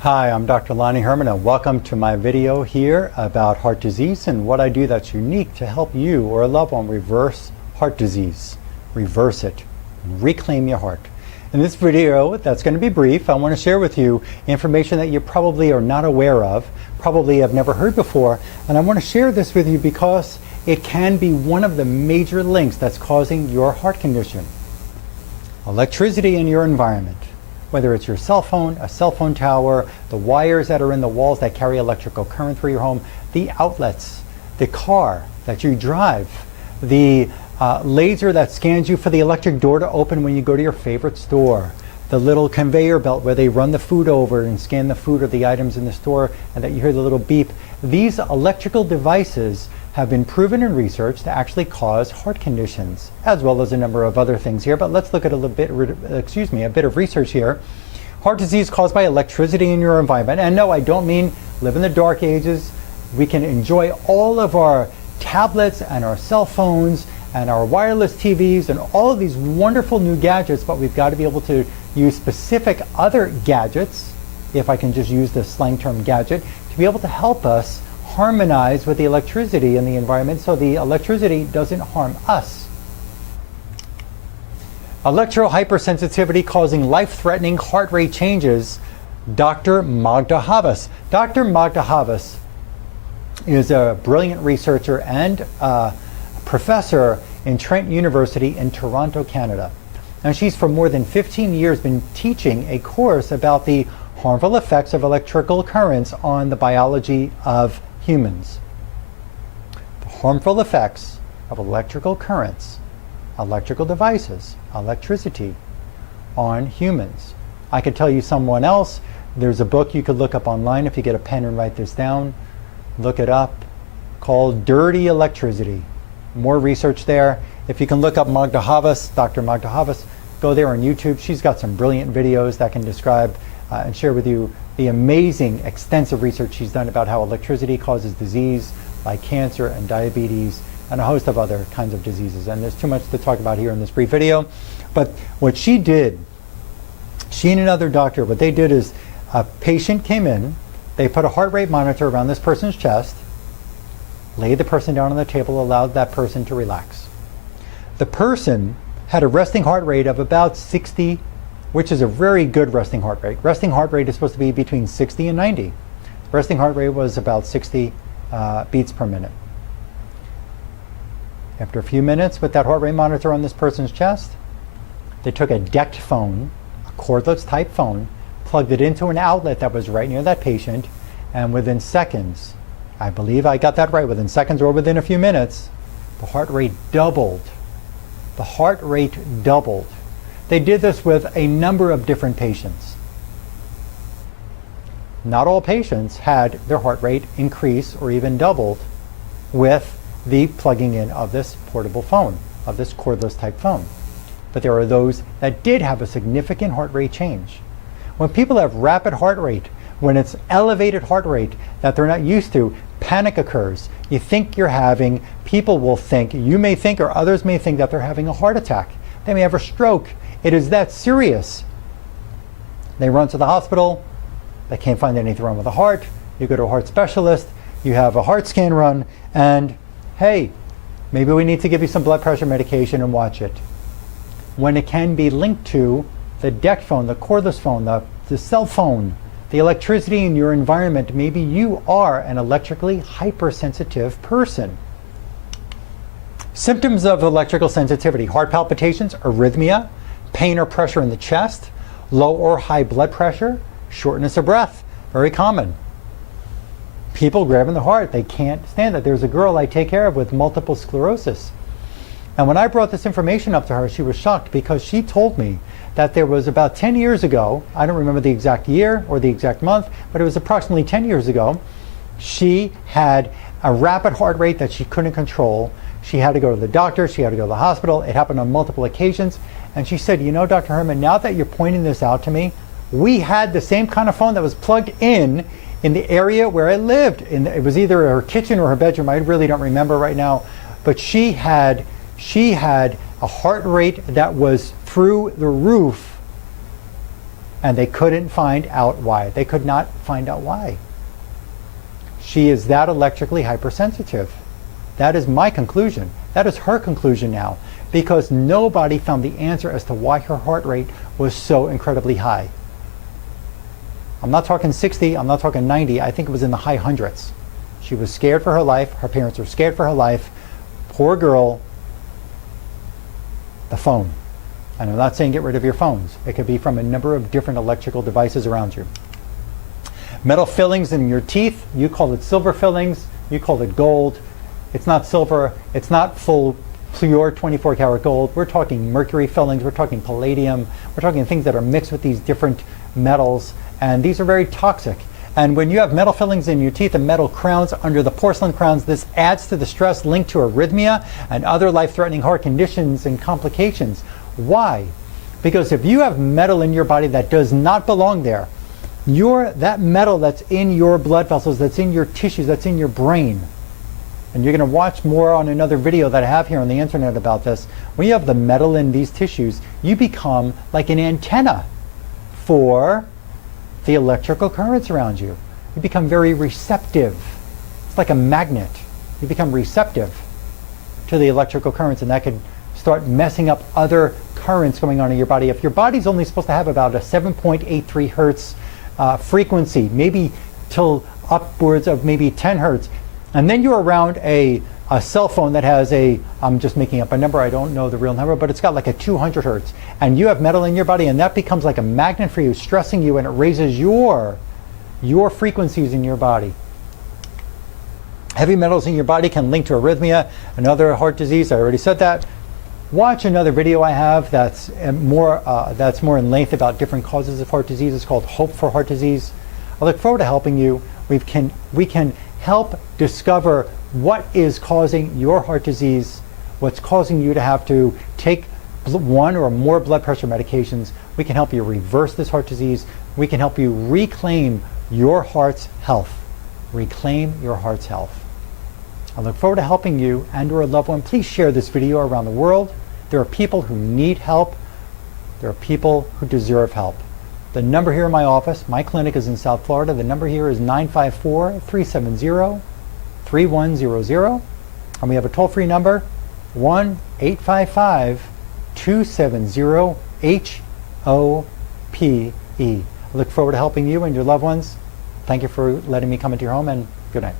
Hi, I'm Dr. Lonnie Herman and welcome to my video here about heart disease and what I do that's unique to help you or a loved one reverse heart disease. Reverse it. Reclaim your heart. In this video, that's going to be brief, I want to share with you information that you probably are not aware of, probably have never heard before, and I want to share this with you because it can be one of the major links that's causing your heart condition. Electricity in your environment. Whether it's your cell phone, a cell phone tower, the wires that are in the walls that carry electrical current through your home, the outlets, the car that you drive, the laser that scans you for the electric door to open when you go to your favorite store, the little conveyor belt where they run the food over and scan the food or the items in the store and that you hear the little beep. These electrical devices have been proven in research to actually cause heart conditions, as well as a number of other things here. But let's look at a bit of research here. Heart disease caused by electricity in your environment. And no, I don't mean live in the dark ages. We can enjoy all of our tablets and our cell phones and our wireless TVs and all of these wonderful new gadgets, but we've got to be able to use specific other gadgets, if I can just use the slang term gadget, to be able to help us harmonize with the electricity in the environment so the electricity doesn't harm us. Electrohypersensitivity causing life-threatening heart rate changes. Dr. Magda Havas. Dr. Magda Havas is a brilliant researcher and professor in Trent University in Toronto, Canada. And she's for more than 15 years been teaching a course about the harmful effects of electrical currents on the biology of humans. The harmful effects of electrical currents, electrical devices, electricity on humans. I could tell you someone else. There's a book you could look up online if you get a pen and write this down. Look it up, called Dirty Electricity. More research there. If you can look up Magda Havas, Dr. Magda Havas, go there on YouTube. She's got some brilliant videos that can describe and share with you the amazing, extensive research she's done about how electricity causes disease like cancer and diabetes and a host of other kinds of diseases. And there's too much to talk about here in this brief video. But what she did, she and another doctor, what they did is a patient came in, they put a heart rate monitor around this person's chest, laid the person down on the table, allowed that person to relax. The person had a resting heart rate of about 60, which is a very good resting heart rate. Resting heart rate is supposed to be between 60 and 90. Resting heart rate was about 60 beats per minute. After a few minutes with that heart rate monitor on this person's chest, they took a DECT phone, a cordless type phone, plugged it into an outlet that was right near that patient, and within seconds, I believe I got that right, within seconds or within a few minutes, the heart rate doubled. The heart rate doubled. They did this with a number of different patients. Not all patients had their heart rate increase or even doubled with the plugging in of this portable phone, of this cordless type phone. But there are those that did have a significant heart rate change. When people have rapid heart rate, when it's elevated heart rate that they're not used to, panic occurs. You think you're having, people will think, you may think or others may think that they're having a heart attack. They may have a stroke. It is that serious. They run to the hospital. They can't find anything wrong with the heart. You go to a heart specialist. You have a heart scan run. And hey, maybe we need to give you some blood pressure medication and watch it. When it can be linked to the DECT phone, the cordless phone, the cell phone, the electricity in your environment, maybe you are an electrically hypersensitive person. Symptoms of electrical sensitivity: heart palpitations, arrhythmia, pain or pressure in the chest, low or high blood pressure, shortness of breath, very common. People grabbing the heart, they can't stand it. There's a girl I take care of with multiple sclerosis. And when I brought this information up to her, she was shocked because she told me that there was about 10 years ago, I don't remember the exact year or the exact month, but it was approximately 10 years ago, she had a rapid heart rate that she couldn't control. She had to go to the doctor, she had to go to the hospital. It happened on multiple occasions. And she said, you know, Dr. Herman, now that you're pointing this out to me, we had the same kind of phone that was plugged in the area where I lived. It was either her kitchen or her bedroom. I really don't remember right now. But she had a heart rate that was through the roof And they couldn't find out why. They could not find out why. She is that electrically hypersensitive. That is my conclusion. That is her conclusion now, because nobody found the answer as to why her heart rate was so incredibly high. I'm not talking 60, I'm not talking 90, I think it was in the high hundreds. She was scared for her life, her parents were scared for her life. Poor girl. The phone. And I'm not saying get rid of your phones. It could be from a number of different electrical devices around you. Metal fillings in your teeth, you call it silver fillings, you call it gold. It's not silver, it's not full pure 24 karat gold. We're talking mercury fillings, we're talking palladium, we're talking things that are mixed with these different metals, and these are very toxic. And when you have metal fillings in your teeth and metal crowns under the porcelain crowns, this adds to the stress linked to arrhythmia and other life-threatening heart conditions and complications. Why? Because if you have metal in your body that does not belong there, that metal that's in your blood vessels, that's in your tissues, that's in your brain, and you're going to watch more on another video that I have here on the internet about this. When you have the metal in these tissues, you become like an antenna for the electrical currents around you. You become very receptive. It's like a magnet. You become receptive to the electrical currents, and that could start messing up other currents going on in your body. If your body's only supposed to have about a 7.83 hertz frequency, maybe till upwards of maybe 10 hertz, and then you're around a cell phone that has I'm just making up a number, I don't know the real number, but it's got like a 200 hertz, and you have metal in your body, and that becomes like a magnet for you, stressing you, and it raises your frequencies in your body. Heavy metals in your body can link to arrhythmia and other heart disease. I already said that. Watch another video I have that's more in length about different causes of heart disease. It's called Hope for Heart Disease. I look forward to helping you. We can help discover what is causing your heart disease, what's causing you to have to take one or more blood pressure medications. We can help you reverse this heart disease. We can help you reclaim your heart's health. Reclaim your heart's health. I look forward to helping you and or a loved one. Please share this video around the world. There are people who need help. There are people who deserve help. The number here in my office, my clinic is in South Florida. The number here is 954-370-3100. And we have a toll-free number, 1-855-270-HOPE. I look forward to helping you and your loved ones. Thank you for letting me come into your home, and good night.